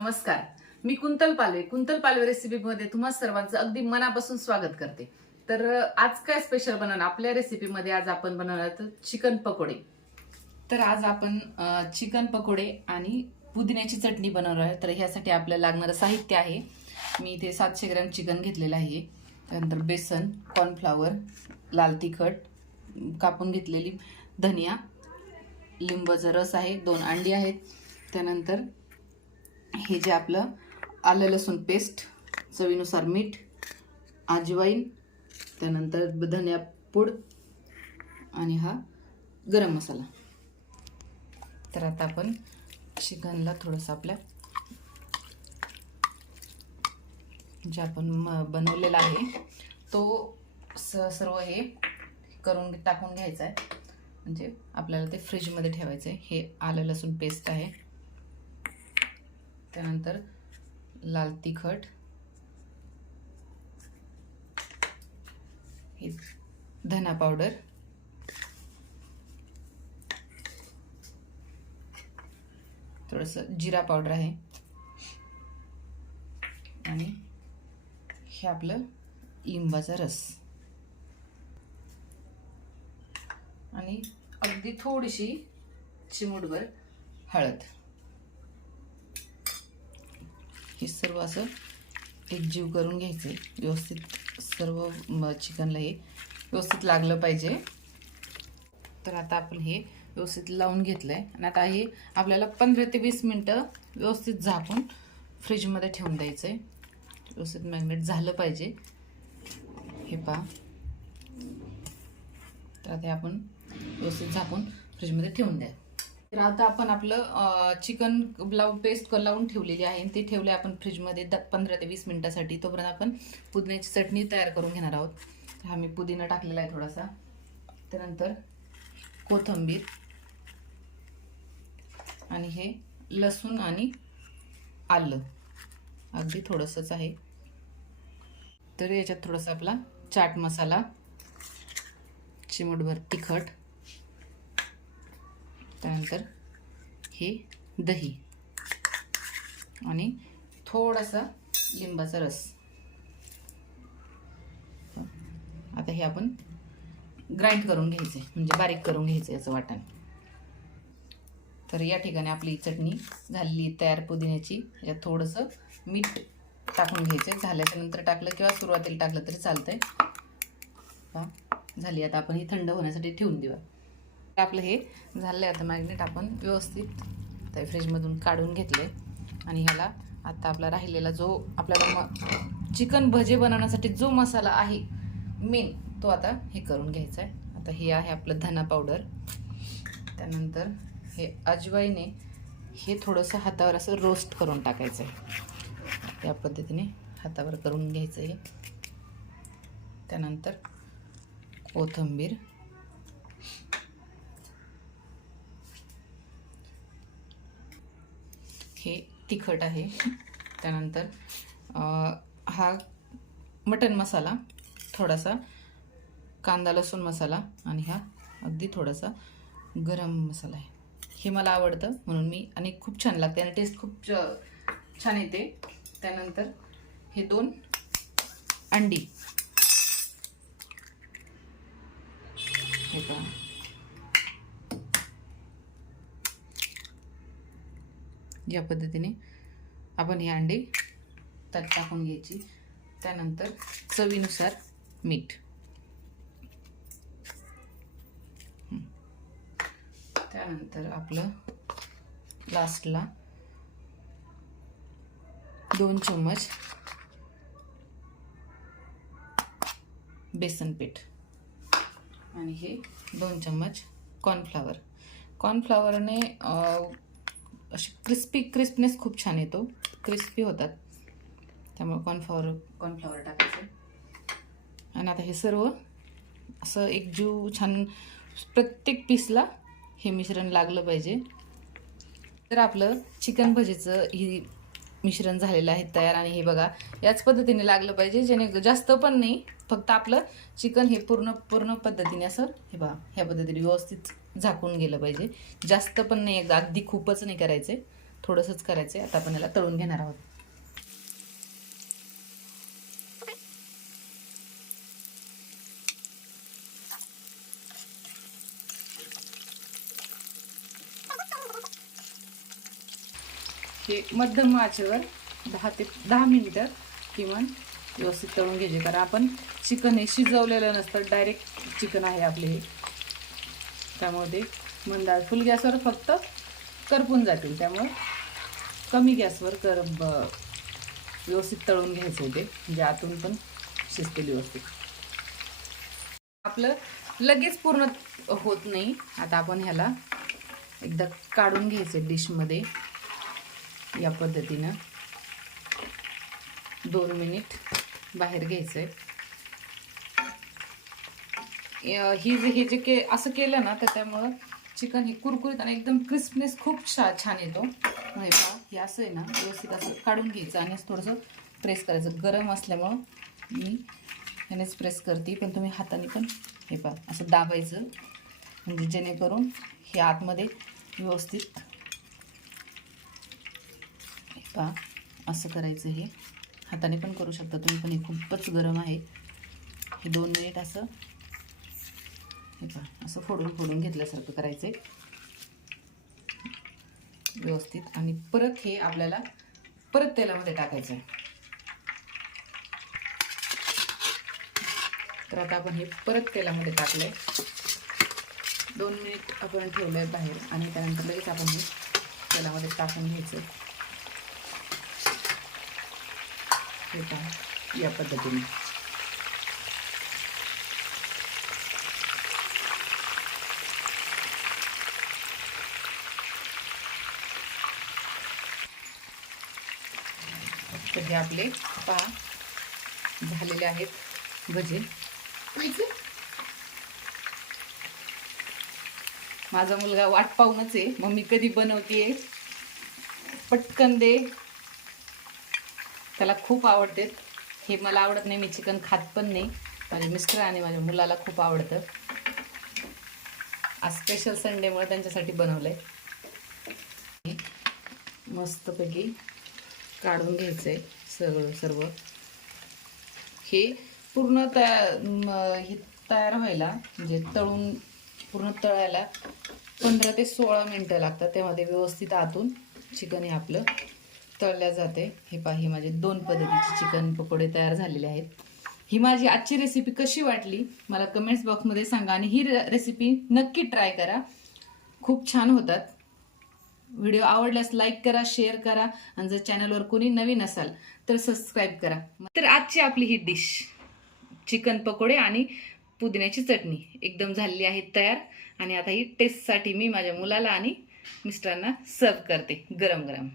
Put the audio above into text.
नमस्कार. मी कुंतल पालवे रेसिपीमध्ये तुम्हा सर्वांचं अगदी मनापासून स्वागत करते. तर आज काय स्पेशल बनवणार आपल्या रेसिपीमध्ये? आज आपण बनवणार आहोत चिकन पकोडे. तर आज आपण चिकन पकोडे आणि पुदिन्याची चटणी बनवणार आहे. तर ह्यासाठी आपल्याला लागणारं साहित्य आहे, मी इथे 700 ग्रॅम चिकन घेतलेलं आहे. त्यानंतर बेसन, कॉर्नफ्लॉवर, लाल तिखट, कापून घेतलेली धनिया, लिंबाचा रस आहे, 2 अंडी आहेत. त्यानंतर हे जे आपलं आलं लसूण पेस्ट, चवीनुसार मीठ, अजवाईन, त्यानंतर धनिया पूड आणि हा गरम मसाला. तर आता आपण चिकनला थोडंसं आपल्या जे आपण बनवलेला आहे तो सर्व हे करून टाकून घ्यायचं आहे. म्हणजे आपल्याला ते फ्रीजमध्ये ठेवायचं आहे. हे आलं लसूण पेस्ट आहे, त्यानंतर लाल तिखट, हे धना पावडर, थोडंसं जिरा पावडर आहे आणि हे आपलं लिंबाचा रस आणि अगदी थोडीशी चिमूटभर हळद. हे सर्व असं एकजीव करून घ्यायचं आहे. व्यवस्थित सर्व चिकनला हे व्यवस्थित लागलं पाहिजे. तर आता आपण हे व्यवस्थित लावून घेतलं आहे आणि आता हे आपल्याला 15 ते 20 मिनटं व्यवस्थित झाकून फ्रीजमध्ये ठेवून द्यायचं आहे. व्यवस्थित मॅरिनेट झालं पाहिजे. हे पहा. तर आता आपण व्यवस्थित झाकून फ्रीजमध्ये ठेवून द्या. तर आता आपण आपलं चिकन पेस्ट लावून ठेवलेली आहे, ते ठेवले आपण फ्रीजमध्ये 15 ते 20 मिनिटासाठी. तोपर्यंत आपण पुदिन्याची चटणी तयार करून घेणार आहोत. हा मी पुदिना टाकलेला आहे थोडासा, त्यानंतर कोथिंबीर आणि हे लसूण आणि आलं अगदी थोडंसंच आहे. तर याच्यात थोडासा आपला चाट मसाला, चिमूटभर तिखट, त्यानंतर हे दही आणि थोडासा लिंबाचा रस. आता हे आपण ग्राइंड करून घ्यायचे, म्हणजे बारीक करून घ्यायचं याचं वाटण. तर या ठिकाणी आपली चटणी झालेली तयार पुदिन्याची. यात थोडंसं मीठ टाकून घ्यायचं, झाल्याच्या नंतर टाकलं किंवा सुरुवातीला टाकलं तरी चालतंय. झाली. आता आपण ही थंड होण्यासाठी ठेवून देऊया. आपलं हे झालं आहे. आता मॅरिनेट आपण व्यवस्थित त्या फ्रीजमधून काढून घेतले आणि ह्याला आता आपला राहिलेला जो आपल्याला चिकन भजे बनवण्यासाठी जो मसाला आहे मेन, तो आता हे करून घ्यायचा आहे. आता हे आहे आपलं धना पावडर, त्यानंतर हे अजवाईने हे थोडंसं हातावर असं रोस्ट करून टाकायचं आहे. या पद्धतीने हातावर करून घ्यायचं आहे. त्यानंतर कोथिंबीर, हे तिखट आहे, त्यानंतर हा मटन मसाला, थोडासा कांदा लसूण मसाला आणि हा अगदी थोडासा गरम मसाला आहे. हे मला आवडतं म्हणून मी, आणि खूप छान लागते आणि टेस्ट खूप छान येते. त्यानंतर हे 2 अंडी, हे पहा. या पद्धतीने आपण ही अंडी त्यात टाकून घ्यायची. त्यानंतर चवीनुसार मीठ, त्यानंतर आपलं लास्टला 2 चम्मच बेसन पीठ आणि हे 2 चम्मच कॉर्नफ्लॉवर. कॉर्नफ्लॉवरने अशी क्रिस्पनेस खूप छान येतो, क्रिस्पी होतात, त्यामुळे कॉर्नफ्लॉवर टाकायचं. आणि आता हे सर्व असं एकजीव छान प्रत्येक पीसला हे मिश्रण लागलं पाहिजे. तर आपलं चिकन भजीचं ही मिश्रण झालेलं आहे तयार. आणि हे बघा, याच पद्धतीने लागलं पाहिजे, जेणे जास्त पण नाही, फक्त आपलं चिकन हे पूर्ण पद्धतीने असं हे बघा ह्या पद्धतीने व्यवस्थित झाकून गेलं पाहिजे. जास्त पण नाही, अगदी खूपच नाही करायचे, थोडंसंच करायचं आहे. आता आपण याला तळून घेणार आहोत. हे मध्यम आचेवर 10 मिनिटं किमान व्यवस्थित तळून घ्यायचे, कारण आपण चिकन हे शिजवलेलं नसतं, डायरेक्ट चिकन आहे आपले हे, त्यामुळे ते मंद फुल गॅसवर फक्त करपून जातील. त्यामुळे कमी गॅसवर व्यवस्थित तळून घ्यायचं ते, म्हणजे आतून पण शिजतील व्यवस्थित. आपलं लगेच पूर्ण होत नाही. आता आपण ह्याला एकदा काढून घ्यायचं डिशमध्ये या पद्धतीनं. 2 मिनिट बाहेर घ्यायचंय. असं केलं ना तर त्यामुळं चिकन हे कुरकुरीत आणि एकदम क्रिस्पनेस खूप छान येतो. हे पहा, हे असं आहे ना, व्यवस्थित असं काढून घ्यायचं आणि थोडंसं प्रेस करायचं. गरम असल्यामुळं मी ह्यानेच प्रेस करते, पण तुम्ही हाताने पण हे पहा असं दाबायचं, म्हणजे जेणेकरून हे आतमध्ये व्यवस्थित. हे पहा असं करायचं. हे हाताने पण करू शकता तुम्ही, पण हे खूपच गरम आहे. हे 2 मिनिट असं हे पहा असं फोडून घेतल्यासारखं करायचं व्यवस्थित. आणि परत हे आपल्याला परत तेलामध्ये टाकायचं आहे. तर आता आपण हे परत तेलामध्ये टाकलंय. 2 मिनिट आपण ठेवलंय बाहेर आणि त्यानंतर लगेच आपण हे तेलामध्ये टाकून घ्यायचं. हे पहा या पद्धतीने. तर हे आपले पहा झालेले आहेत भजे. माझा मुलगा वाट पाहूनच आहे, मम्मी कधी बनवते, पटकन दे. त्याला खूप आवडते. हे मला आवडत नाही, मी चिकन खात पण नाही. माझे मिस्टर आणि माझ्या मुलाला खूप आवडतं. आज स्पेशल संडेमुळे त्यांच्यासाठी बनवलंय. मस्तपैकी काढून घ्यायचंय सर्व. हे पूर्ण तयार व्हायला, म्हणजे तळून पूर्ण तळायला 15 ते 16 मिनिटं लागतात. त्यामध्ये व्यवस्थित आतून चिकन हे आपलं तळल्या जाते. हे पहा, ही माझे 2 पद्धतीचे चिकन पकोडे तयार झालेले आहेत. ही माझी आजची रेसिपी कशी वाटली मला कमेंट्स बॉक्समध्ये सांगा, आणि ही रेसिपी नक्की ट्राय करा, खूप छान होतात. व्हिडिओ आवडल्यास लाईक करा, शेअर करा, आणि जर चॅनलवर कोणी नवीन असाल तर सबस्क्राईब करा. तर आजची आपली ही डिश चिकन पकोडे आणि पुदिन्याची चटणी एकदम झालेली आहे तयार. आणि आता ही टेस्टसाठी मी माझ्या मुलाला आणि मिस्टरांना सर्व करते गरम गरम.